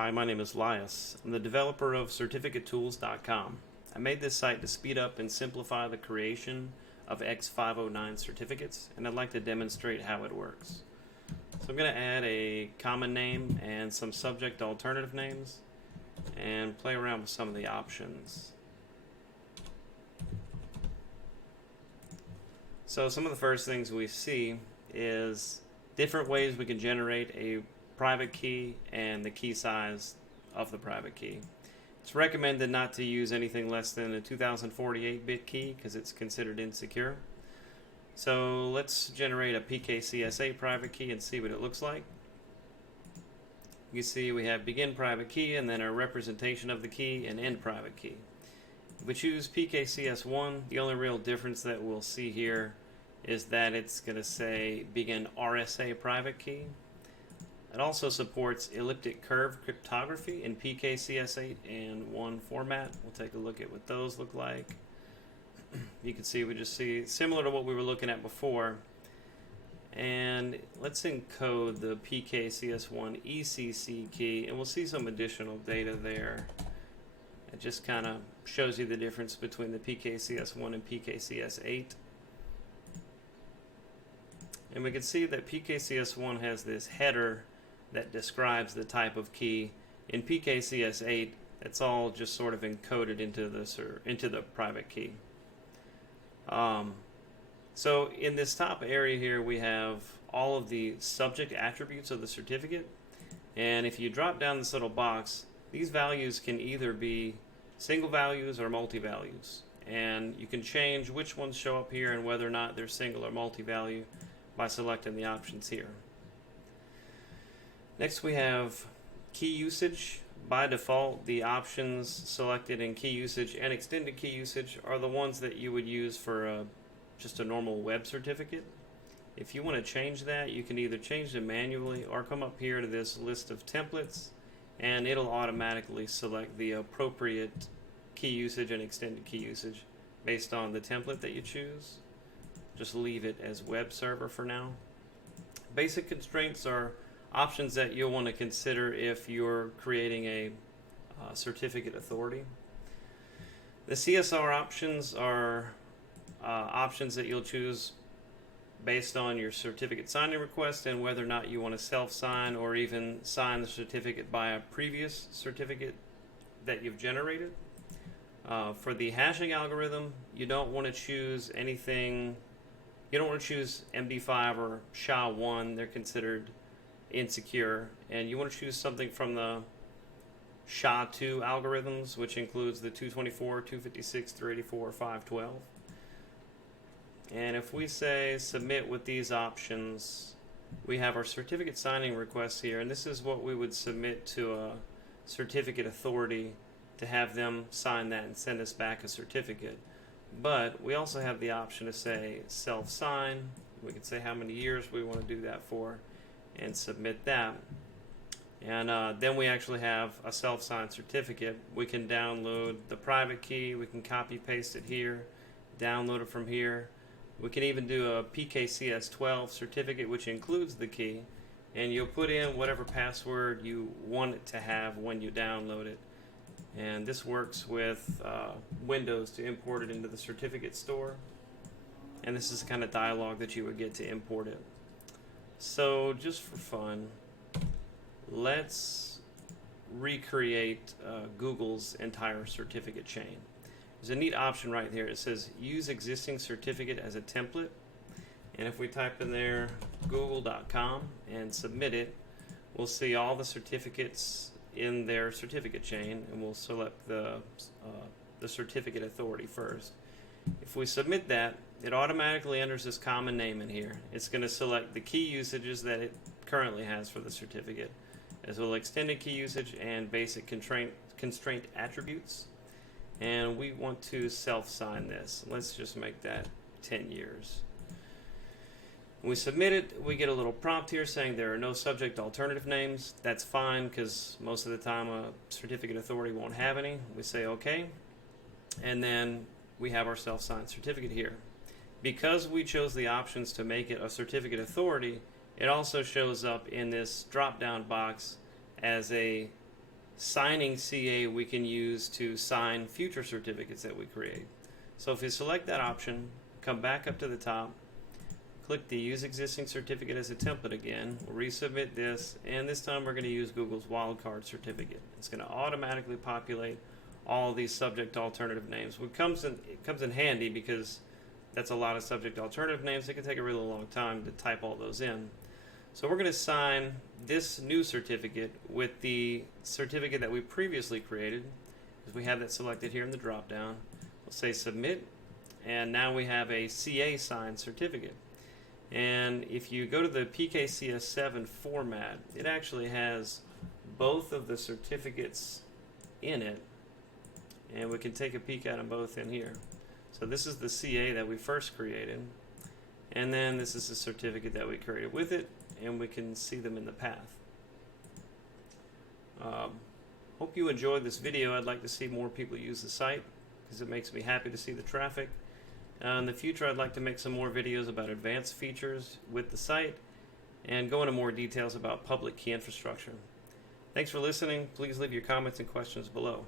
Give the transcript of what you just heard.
Hi, my name is Lias. I'm the developer of CertificateTools.com. I made this site to speed up and simplify the creation of X509 certificates, and I'd like to demonstrate how it works. So I'm going to add a common name and some subject alternative names and play around with some of the options. So some of the first things we see is different ways we can generate a private key and the key size of the private key. It's recommended not to use anything less than a 2048-bit key because it's considered insecure. So let's generate a PKCS8 private key and see what it looks like. You see we have begin private key and then a representation of the key and end private key. If we choose PKCS1, the only real difference that we'll see here is that it's going to say begin RSA private key. It also supports elliptic curve cryptography in PKCS8 and 1 format. We'll take a look at what those look like. You can see we just see similar to what we were looking at before. And let's encode the PKCS1 ECC key, and we'll see some additional data there. It just kind of shows you the difference between the PKCS1 and PKCS8. And we can see that PKCS1 has this header that describes the type of key. In PKCS8, it's all just sort of encoded into the private key. So in this top area here, we have all of the subject attributes of the certificate. And if you drop down this little box, these values can either be single values or multi-values. And you can change which ones show up here and whether or not they're single or multi-value by selecting the options here. Next we have key usage. By default, the options selected in key usage and extended key usage are the ones that you would use for just a normal web certificate. If you want to change that, you can either change them manually or come up here to this list of templates and it'll automatically select the appropriate key usage and extended key usage based on the template that you choose. Just leave it as web server for now. Basic constraints are options that you'll want to consider if you're creating a certificate authority. The CSR options are options that you'll choose based on your certificate signing request and whether or not you want to self-sign or even sign the certificate by a previous certificate that you've generated. For the hashing algorithm, you don't want to choose anything. You don't want to choose MD5 or SHA-1. They're considered insecure, and you want to choose something from the SHA-2 algorithms, which includes the 224, 256, 384, 512. And if we say submit with these options, we have our certificate signing requests here, and this is what we would submit to a certificate authority to have them sign that and send us back a certificate. But we also have the option to say self-sign. We can say how many years we want to do that for and submit that. And then we actually have a self-signed certificate. We can download the private key. We can copy paste it here, download it from here. We can even do a PKCS12 certificate, which includes the key, and you'll put in whatever password you want it to have when you download it. And this works with Windows to import it into the certificate store. And this is the kind of dialogue that you would get to import it. So just for fun, let's recreate Google's entire certificate chain. There's a neat option right here. It says use existing certificate as a template. And if we type in there google.com and submit it, we'll see all the certificates in their certificate chain, and we'll select the certificate authority first. If we submit that, it automatically enters this common name in here. It's going to select the key usages that it currently has for the certificate, as well as extended key usage and basic constraint attributes. And we want to self-sign this. Let's just make that 10 years. When we submit it, we get a little prompt here saying there are no subject alternative names. That's fine because most of the time a certificate authority won't have any. We say OK, and then we have our self-signed certificate here. Because we chose the options to make it a certificate authority, it also shows up in this drop-down box as a signing CA we can use to sign future certificates that we create. So if you select that option, come back up to the top, click the Use Existing Certificate as a Template again, we'll resubmit this, and this time we're going to use Google's Wildcard Certificate. It's going to automatically populate all of these subject alternative names. It comes in handy because that's a lot of subject alternative names. It can take a really long time to type all those in. So we're going to sign this new certificate with the certificate that we previously created, because we have that selected here in the drop down. We'll say Submit, and now we have a CA signed certificate. And if you go to the PKCS7 format, it actually has both of the certificates in it, and we can take a peek at them both in here. So this is the CA that we first created, and then this is the certificate that we created with it, and we can see them in the path. Hope you enjoyed this video. I'd like to see more people use the site because it makes me happy to see the traffic. In the future, I'd like to make some more videos about advanced features with the site and go into more details about public key infrastructure. Thanks for listening. Please leave your comments and questions below.